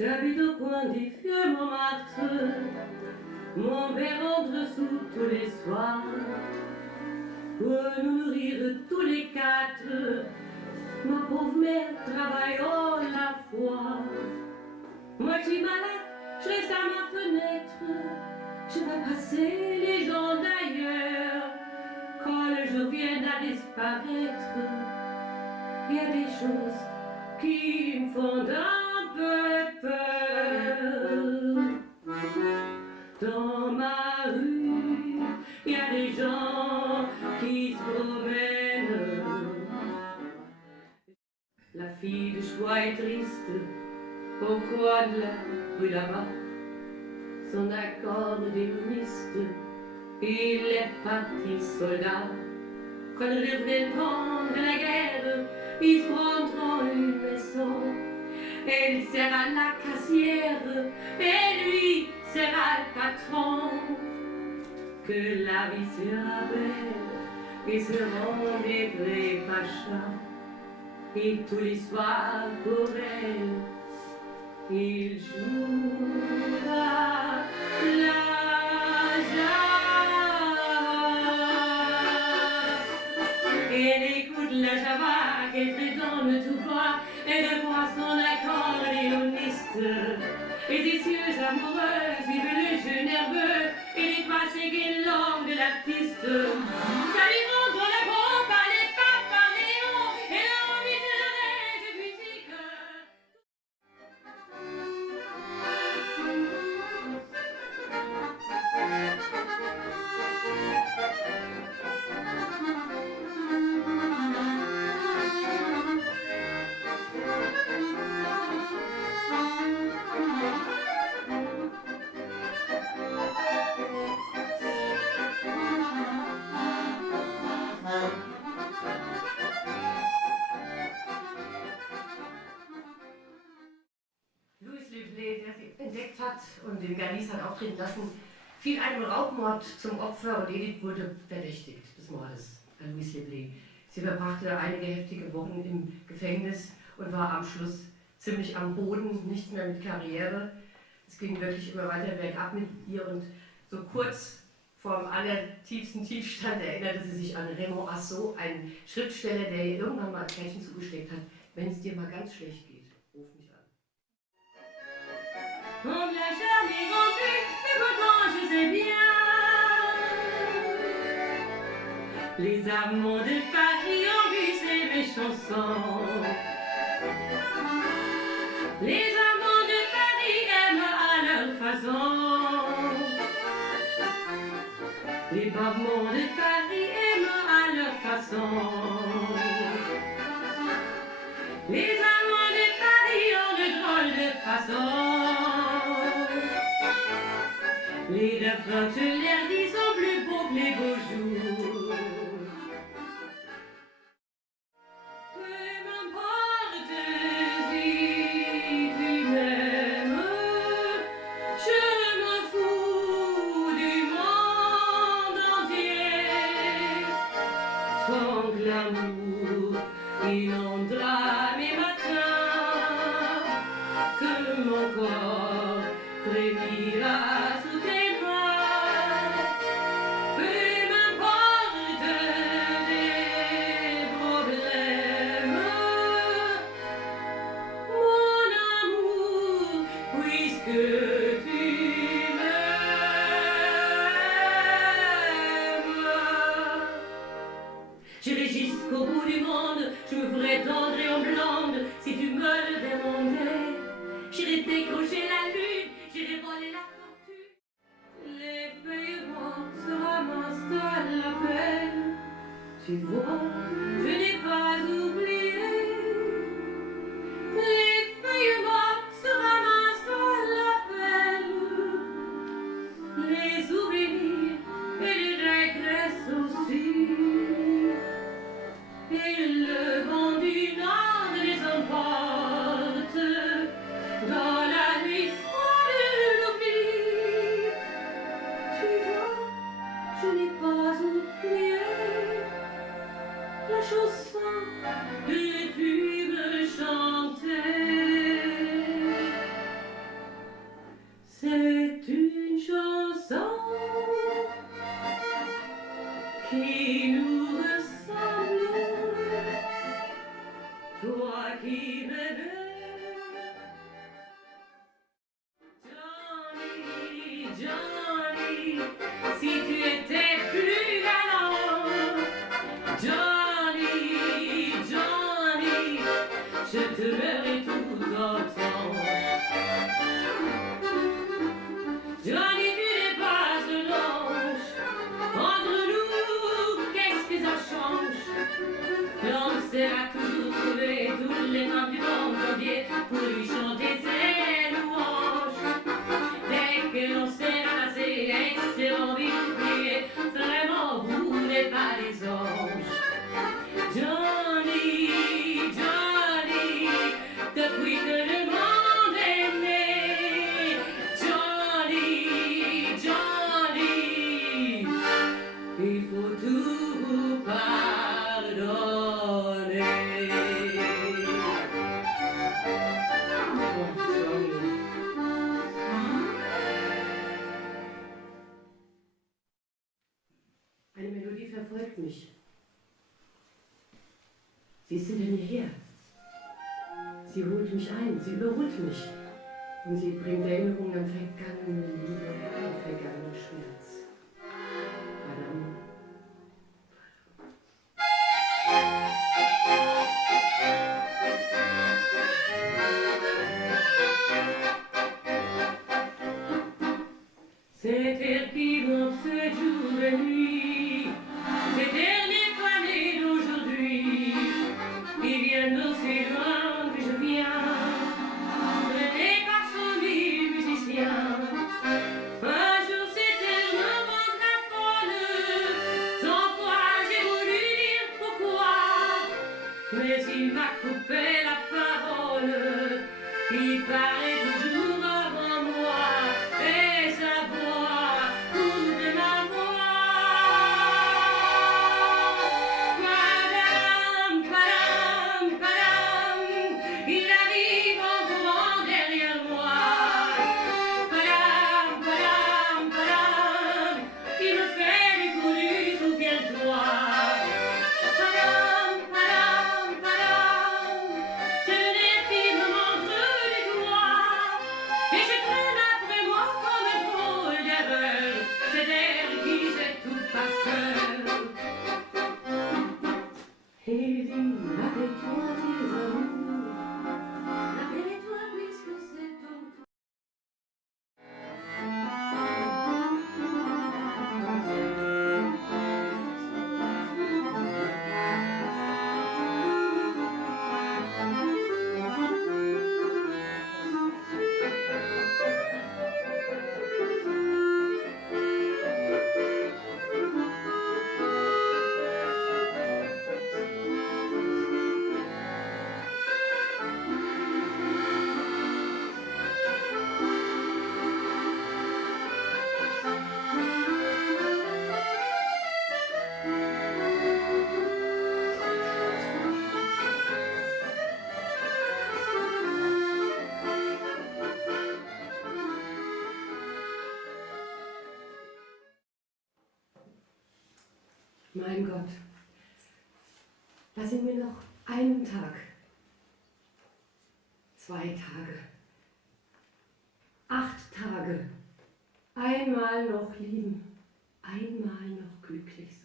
J'habite au coin du vieux Montmartre, mon père entre sous tous les soirs, pour nous nourrir tous les quatre, ma pauvre mère travaillant la foi. Moi je suis malade, je reste à ma fenêtre, je vais passer les gens d'ailleurs. Quand le jour vient à disparaître, il y a des choses qui me font un peu peur. Dans ma rue, il y a des gens qui se promènent. La fille de choix est triste au coin de la rue là-bas. Son accordéoniste, il est parti soldat. Quand il devrait le temps de la guerre, ils se prendront une maison. Elle sera la cassière et lui sera le patron. Que la vie sera belle et seront des vrais pachas. Et tous les soirs pour elle, il jouera la java. Elle écoute la java qu'elle fredonne tout bas. Elle voit son accordéoniste. Et ses yeux amoureux suivent le jeu nerveux et les trois séguines longues de l'artiste. Ça lui montre le beau parler, pas parler haut, et l'envie de rêve de musique. Louis Le Blé, der sie entdeckt hat und den Galis hat auftreten lassen, fiel einem Raubmord zum Opfer und Edith wurde verdächtigt des Mordes an Louis Le Blé. Sie verbrachte einige heftige Wochen im Gefängnis und war am Schluss ziemlich am Boden, nichts mehr mit Karriere. Es ging wirklich immer weiter bergab mit ihr und so kurz vor dem allertiefsten Tiefstand erinnerte sie sich an Raymond Assot, einen Schriftsteller, der ihr irgendwann mal ein Kännchen zugesteckt hat: Wenn es dir mal ganz schlecht geht, ruf mich an. On ne l'a jamais rendu, et pourtant je sais bien. Les amants de Paris ont vu ces mes chansons. Les amants de Paris aiment à leur façon. Les amants de Paris aiment à leur façon. Les amants de Paris ont de drôles de façon. Les refrains, je leur dis, sont plus beaux que les beaux jours. Peu m'importe si tu m'aimes, je me fous du monde entier. Sans que l'amour inondera mes matins, que mon corps frémira sous tes bras. Peu m'importe les problèmes, mon amour, puisque tu m'aimes. J'irai jusqu'au bout du monde, je me ferai tendre et en blonde si tu me le demandais. J'irai décrocher bébé. Johnny, Johnny, si tu étais plus galant. Johnny, Johnny, je te verrai tout autant. Johnny, tu n'es pas un ange. Entre nous, qu'est-ce que ça change? L'homme sera toujours trouvé toutes les femmes du monde entier pour lui chanter ses louanges. Dès que l'on s'est ramassé et s'est envie de prier, vraiment vous n'êtes pas des anges. Johnny, Johnny, depuis que le monde est né. Johnny, Johnny, il faut tout vous pardonner. Oh, Johnny. Eine Melodie verfolgt mich. Sie ist hinter mir her. Sie holt mich ein, sie überholt mich. Und sie bringt Erinnerungen an vergangene Liebe, an vergangenen Schmerz. Madame. C'est elle qui m'obsède jour et nuit. C'est elle les fanées d'aujourd'hui. Ils viennent d'aussi loin que je viens. Menés par 100 000 musiciens. Un jour c'est elle me rendra folle. 100 fois j'ai voulu dire pourquoi. Mais il m'a coupé la parole. Il parlait toujours avant moi. Et sa voix couvre ma voix. Padam, padam, padam, il arrive en courant derrière moi. Padam, padam, padam, il me fait des coups du souviens-toi. Padam, padam, padam, c'est le nez qui me montre du doigt. Et je traîne après moi comme un drôle d'erreur. C'est elle qui sait tout par cœur. Et dit, rappelle-toi tes amours. Rappelle-toi puisque c'est ton tour. Mein Gott, lassen wir noch einen Tag, 2 Tage, 8 Tage, einmal noch lieben, einmal noch glücklich sein.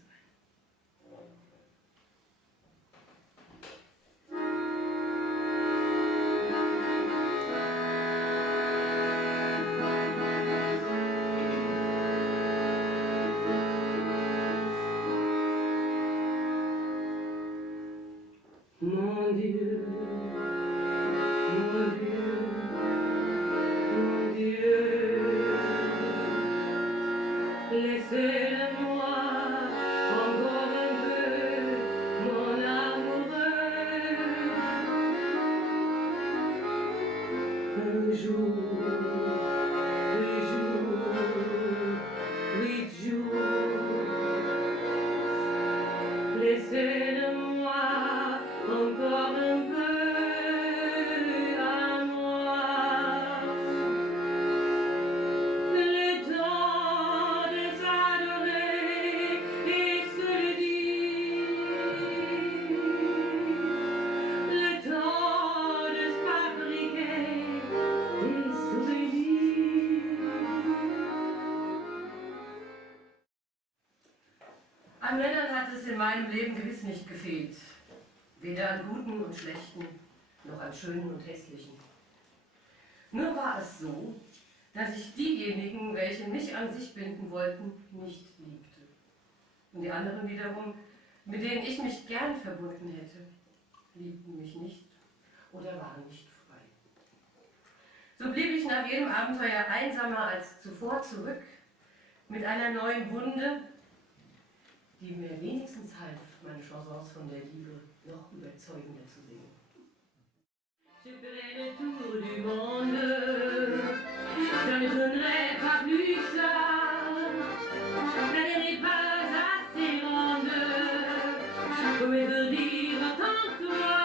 Mon Dieu, mon Dieu, mon Dieu, laissez-le-moi encore un peu, mon amoureux. Un jour, 2 jours, 8 jours, laissez-le-moi encore un peu à moi. Le temps de s'adorer et se le dire. Le temps in meinem Leben gewiss nicht gefehlt. Weder an Guten und Schlechten, noch an Schönen und Hässlichen. Nur war es so, dass ich diejenigen, welche mich an sich binden wollten, nicht liebte. Und die anderen wiederum, mit denen ich mich gern verbunden hätte, liebten mich nicht oder waren nicht frei. So blieb ich nach jedem Abenteuer einsamer als zuvor zurück, mit einer neuen Wunde, die mir wenigstens half, meine Chansons von der Liebe noch überzeugender zu singen. Je ferai le tour du monde, je ne donnerai pas plus que ça. La terre n'est pas assez grande pour me dire autant que toi.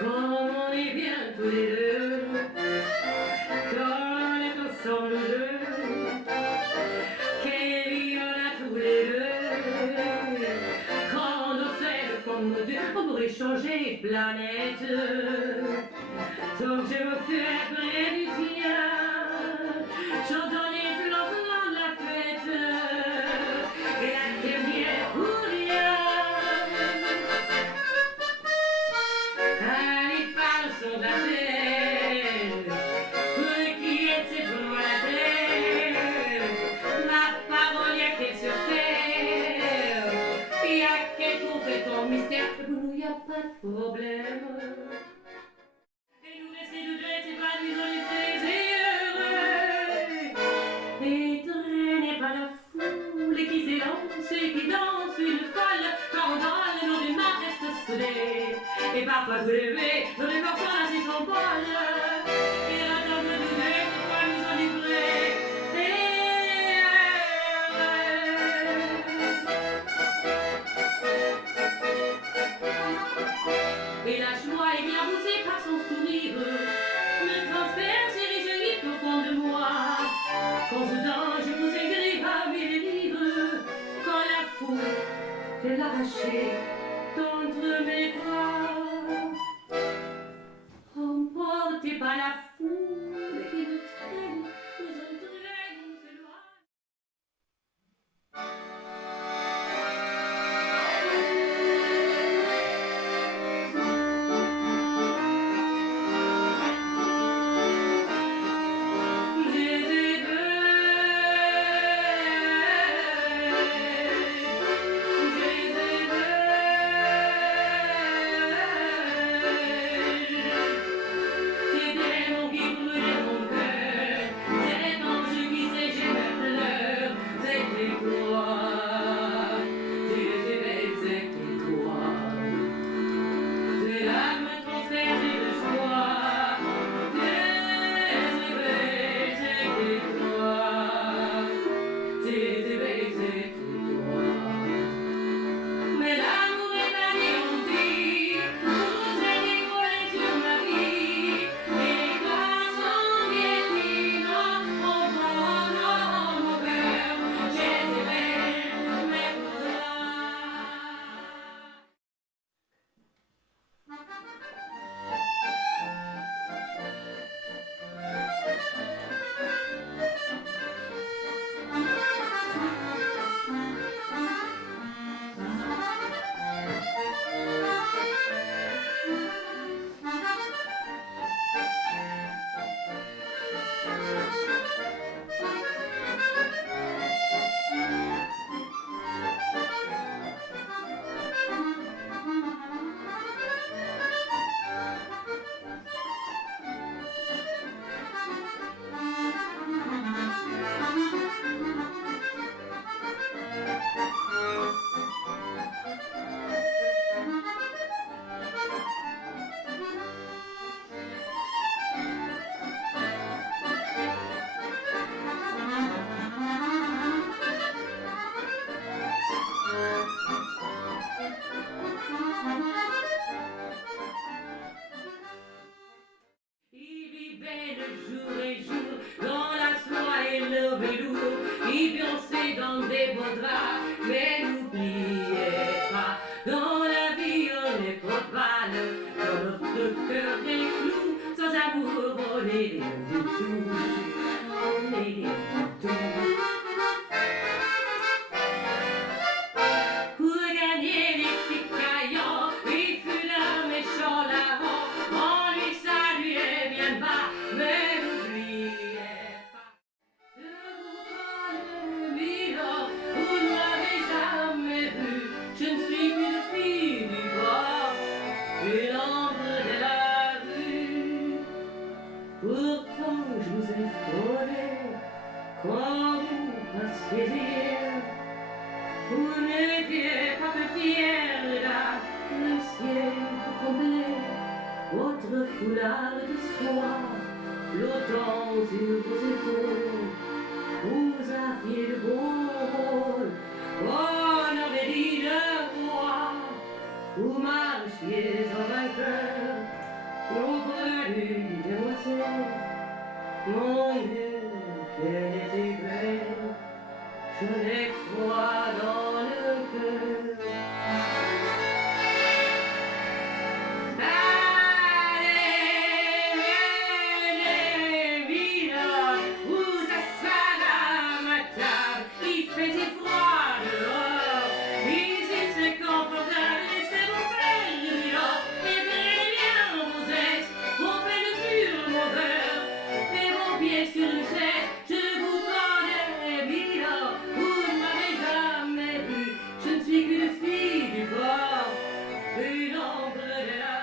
Comme on est bien tous les deux, quand on est ensemble deux, quelle vie on a tous les deux. Quand on s'aime comme nous deux, on pourrait changer de planète. Donc je me fais près du tien, j'entends les flamants de la fête, et la terre vient pour rien. Les paroles sont de la terre, pour qui est c'est pour la terre. Ma parole y'a qu'elle sur terre, y'a qu'elle qu'on fait ton mystère. Pour nous y'a pas de problème. Et nous laisser de deux, c'est pas nous dans les heureux. Et traînez pas la foule qui s'élance et qui danse une folle. Quand on donne, nos deux mains restent soudées. Et parfois soulevées, nos deux corps sont assis sans pôle. Et la table de nous deux, c'est quoi nous enivrer. Et la joie est bien poussée par son sourire, me transperce et réjouit au fond de moi. Quand soudain je vous écris à mes livres, quand la foule fait l'arracher d'entre mes bras. Emporté par la foule qui me traîne, nous entraîne, nous éloigne. Mais n'oubliez pas, dans la vie on est propane, dans notre cœur des clous, sans amour on est rien du tout, on est rien du tout. et l'ombre de la rue. Pourtant je vous ai frôlé quand vous passiez hier. Vous n'étiez pas que fier, là, le ciel tout complet, votre foulard de soie flottant sur vos épaules. Vous aviez le beau rôle, on aurait dit le roi. Vous marchiez en vainqueur, contre la lune demoiselle. Mon Dieu, quelle était belle, je l'ai froid dans le cœur. Allez, Mila, vous asseyez à ma table, il faisait froid dehors. Ici c'est confortable, laissez-vous faire, Mila, et prenez bien vos aises, vos peines sur mon cœur, et vos pieds sur le chêne, je vous connais, Mila, vous ne m'avez jamais vu, je ne suis qu'une fille du bord, une ombre de la